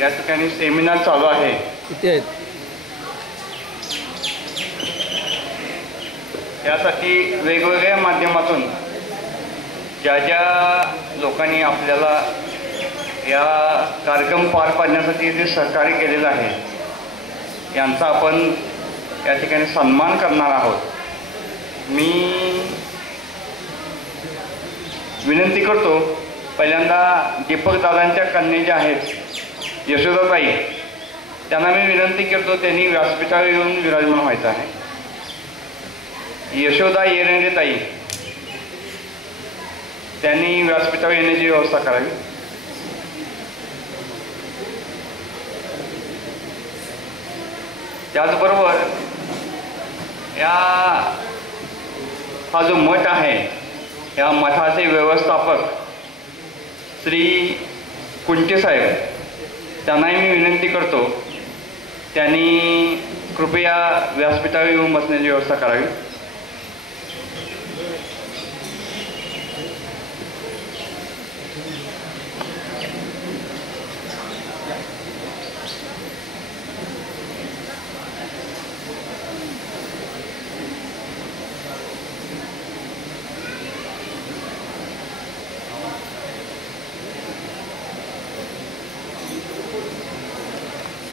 या ठिकाणी सेमिनार चालू आहे। किती आहेत? यासाठी वेगवेगळ्या माध्यमातून ज्या ज्या लोकांनी आपल्याला या कार्यक्रम पार पाडण्यासाठी जे सहकार्य केलेलं आहे यांचा आपण या ठिकाणी सन्मान करणार आहोत। मी विनंती करतो, पहिल्यांदा दीपक दादांच्या कन्या ज्या आहेत यशोदाताई, त्यांना मी विनंती करतो त्यांनी व्यासपीठावर येऊन विराजमान व्हायचं आहे। यशोदा येरंडे ताई त्यांनी व्यासपीठावर येण्याची व्यवस्था करावी। त्याचबरोबर हा जो मठ आहे या मठाचे व्यवस्थापक श्री कुंटे साहेब, त्यांनाही मी विनंती करतो त्यांनी कृपया व्यासपीठावर येऊन बसण्याची व्यवस्था करावी।